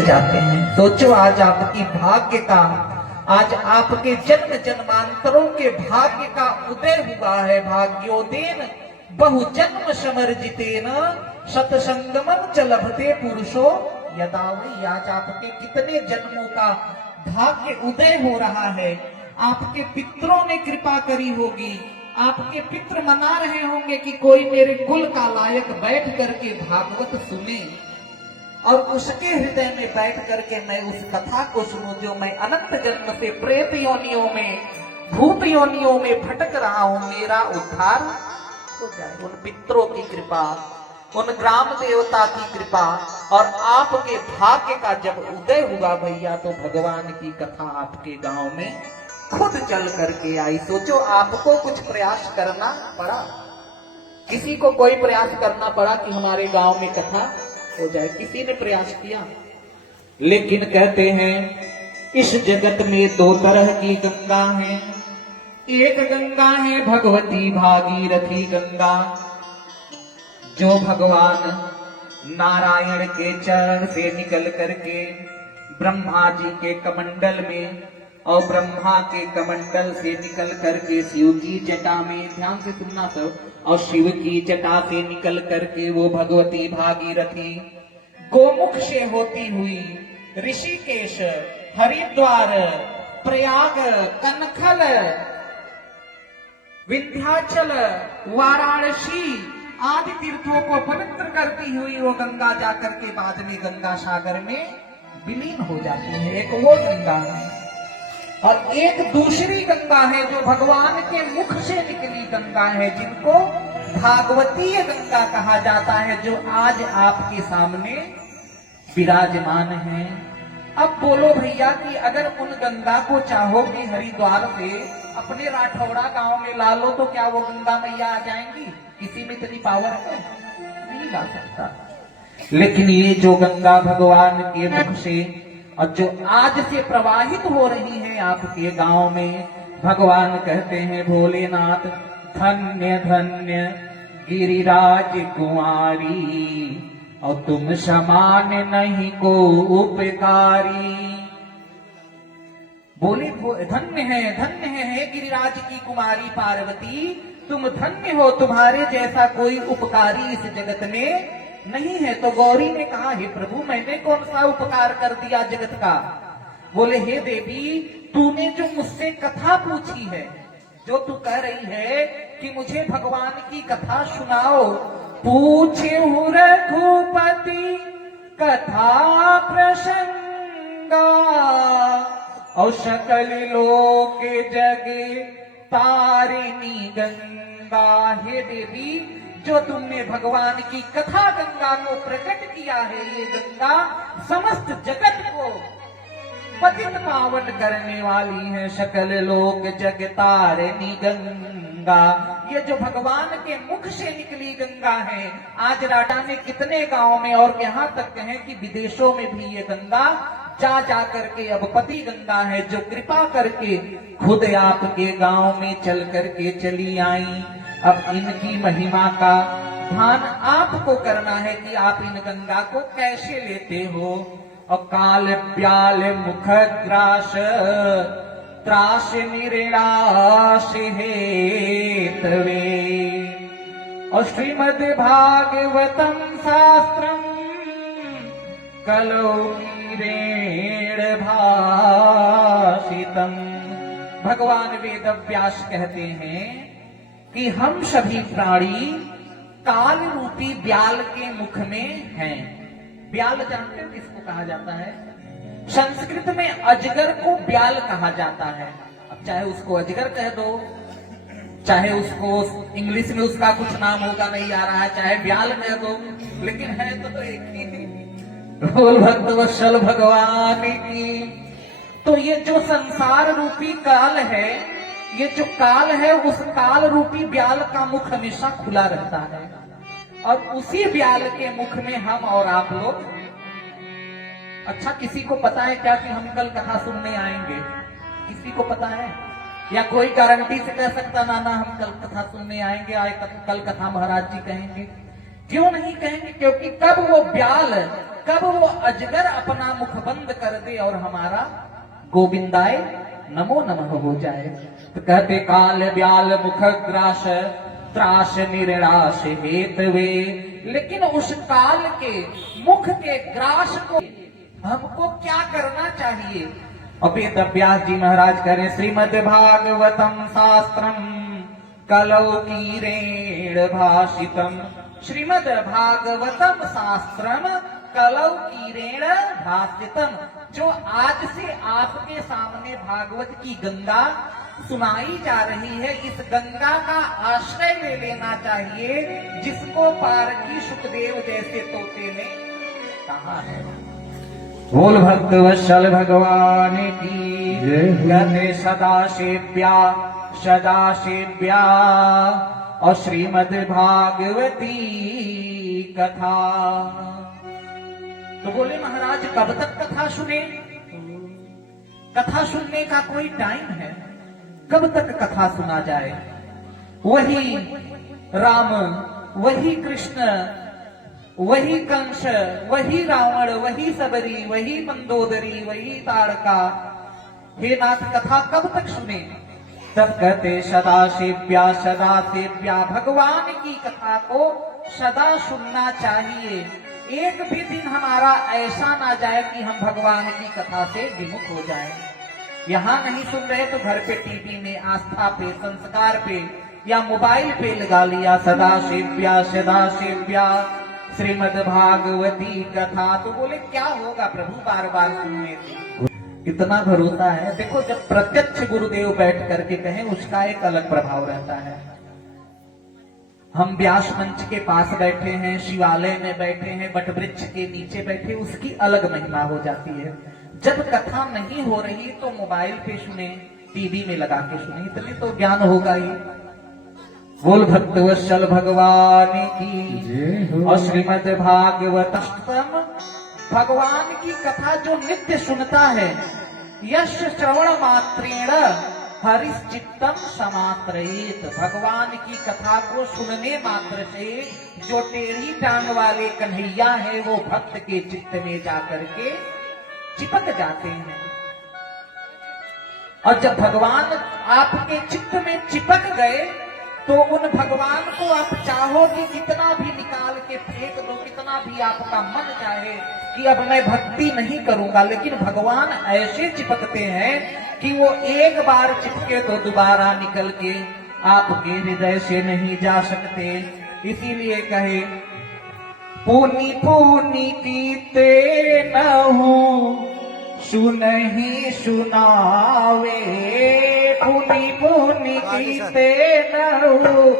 जाते हैं। सोचो आज आपकी भाग्य का, आज आपके जन्म जन्मांतरों के भाग्य का उदय हुआ है। भाग्योदेन बहु जन्म समर्जितेन सतसंगमं च लभते पुरुषो यदा वै। आज आपके कितने जन्मों का भाग्य उदय हो रहा है। आपके पितरों ने कृपा करी होगी, आपके पितृ मना रहे होंगे कि कोई मेरे कुल का लायक बैठ करके भागवत सुने, और उसके हृदय में बैठ करके मैं उस कथा को सुनूं जो मैं अनंत जन्म से प्रेत योनियों में, भूत योनियों में भटक रहा हूं, मेरा उद्धार हो जाए। उन पितरों की कृपा, उन ग्राम देवता की कृपा और आपके भाग्य का जब उदय हुआ भैया, तो भगवान की कथा आपके गांव में खुद चल करके आई। सोचो आपको कुछ प्रयास करना पड़ा, किसी को कोई प्रयास करना पड़ा कि हमारे गांव में कथा हो जाए, किसी ने प्रयास किया? लेकिन कहते हैं इस जगत में दो तरह की गंगा है। एक गंगा है भगवती भागीरथी गंगा, जो भगवान नारायण के चरण से निकल करके ब्रह्मा जी के कमंडल में, और ब्रह्मा के कमंडल से निकल करके शिव की जटा में, ध्यान से सुनना सब, और शिव की जटा से निकल करके वो भगवती भागीरथी गोमुख से होती हुई ऋषिकेश, हरिद्वार, प्रयाग, कनखल, विंध्याचल, वाराणसी आदि तीर्थों को पवित्र करती हुई वो गंगा जाकर के बाद में गंगा सागर में विलीन हो जाती है। एक वो गंगा है, और एक दूसरी गंगा है जो भगवान के मुख से निकली गंगा है, जिनको भागवतीय गंगा कहा जाता है, जो आज आपके सामने विराजमान है। अब बोलो भैया कि अगर उन गंगा को चाहो कि हरिद्वार से अपने राठौड़ा गांव में ला लो, तो क्या वो गंगा मैया आ जाएंगी? किसी में इतनी पावर है? नहीं ला सकता। लेकिन ये जो गंगा भगवान के मुख से और जो आज से प्रवाहित हो रही है आपके गांव में, भगवान कहते हैं भोलेनाथ धन्य धन्य गिरिराज कुंवारी, और तुम समान नहीं को उपकारी। बोले धन्य है गिरिराज की कुमारी पार्वती, तुम धन्य हो, तुम्हारे जैसा कोई उपकारी इस जगत में नहीं है। तो गौरी ने कहा हे प्रभु, मैंने कौन सा उपकार कर दिया जगत का? बोले हे देवी, तूने जो मुझसे कथा पूछी है, जो तू कह रही है कि मुझे भगवान की कथा सुनाओ, पूछे हूँ रघुपति कथा प्रसंगा, और सकल लोक जगे तारिणी गंगा। हे देवी, जो तुमने भगवान की कथा गंगा को प्रकट किया है, ये गंगा समस्त जगत को पतित पावन करने वाली है। सकल लोक जग तारिणी गंगा, ये जो भगवान के मुख से निकली गंगा है, आज राजा ने कितने गांव में, और यहाँ तक कहें कि विदेशों में भी ये गंगा जा जा करके अब पति गंगा है, जो कृपा करके खुद आपके गांव में चल करके चली आई। अब इनकी महिमा का ध्यान आपको करना है कि आप इन गंगा को कैसे लेते हो। और काल ब्याल मुख ग्रास त्रास निराश हेतवे, और श्रीमद् भागवतम शास्त्रम कलौ नीरेण भाषितम। भगवान वेद व्यास कहते हैं कि हम सभी प्राणी काल रूपी ब्याल के मुख में हैं। ब्याल जानते हैं किसको कहा जाता है? संस्कृत में अजगर को ब्याल कहा जाता है। अब चाहे उसको अजगर कह दो, चाहे उसको इंग्लिश में उसका कुछ नाम होगा नहीं आ रहा है, चाहे ब्याल कह दो, लेकिन है तो एक ही। बोल भक्त वत्सल भगवान की। तो ये जो संसार रूपी काल है, ये जो काल है, उस काल रूपी ब्याल का मुख हमेशा खुला रहता है, और उसी ब्याल के मुख में हम और आप लोग। अच्छा, किसी को पता है क्या कि हम कल कथा सुनने आएंगे? किसी को पता है? या कोई गारंटी से कह सकता ना हम कल कथा सुनने आएंगे, कल कथा महाराज जी कहेंगे? क्यों नहीं कहेंगे? क्योंकि कब वो ब्याल कब वो अजगर अपना मुख बंद कर दे और हमारा गोविंदाय नमो नमः हो जाए। तो कहते काल ब्याल मुख ग्रास त्रास निराश हेतवे, लेकिन उस काल के मुख के ग्रास को हमको क्या करना चाहिए? वेद व्यास जी महाराज करें श्रीमद् भागवतम शास्त्रम कलौकीरेण भाषितम, श्रीमद् भागवतम शास्त्रम कलौकीरेण भाषितम। जो आज से आपके सामने भागवत की गंगा सुनाई जा रही है, इस गंगा का आश्रय ले लेना चाहिए, जिसको पारखी सुखदेव जैसे तोते ने कहा है। बोल भक्त वत्सल भगवान की कहते सदा सेव्या और श्रीमद् भागवती कथा। तो बोले महाराज कब तक कथा सुने? कथा सुनने का कोई टाइम है? कब तक कथा सुना जाए? वही राम, वही कृष्ण, वही कंस, वही रावण, वही सबरी, वही मंदोदरी, वही ताड़का। हे नाथ कथा कब तक सुने? तब कहते सदा सेव्या भगवान की कथा को सदा सुनना चाहिए। एक भी दिन हमारा ऐसा ना जाए कि हम भगवान की कथा से विमुख हो जाए। यहाँ नहीं सुन रहे तो घर पे टीवी में आस्था पे, संस्कार पे या मोबाइल पे लगा लिया सदा सेव्या श्रीमद् भागवती कथा। तो बोले क्या होगा प्रभु बार बार सुनने से? कितना भरोसा है। देखो जब प्रत्यक्ष गुरुदेव बैठ करके कहें उसका एक अलग प्रभाव रहता है। हम व्यास मंच के पास बैठे हैं, शिवालय में बैठे हैं, वट वृक्ष के नीचे बैठे, उसकी अलग महिमा हो जाती है। जब कथा नहीं हो रही तो मोबाइल पे सुने, टीवी में लगा के सुने, इतने तो ज्ञान होगा ही। बोल भक्त वत्सल भगवान की और श्रीमद् भागवतम। भगवान की कथा जो नित्य सुनता है, यश श्रवण मात्रेण हरिश्चित्तम समात्रयेत। भगवान की कथा को सुनने मात्र से जो टेढ़ी टांग वाले कन्हैया है वो भक्त के चित्त में जाकर के चिपक जाते हैं। और जब भगवान आपके चित्त में चिपक गए तो उन भगवान को आप चाहो कि कितना भी निकाल के फेंक दो, कितना भी आपका मन चाहे कि अब मैं भक्ति नहीं करूंगा, लेकिन भगवान ऐसे चिपकते हैं कि वो एक बार चिपके तो दोबारा निकल के आपके हृदय से नहीं जा सकते। इसीलिए कहे पुनि पुनि कीते नहु सुनहि सुनावे, पुनि पुनि कीते नहु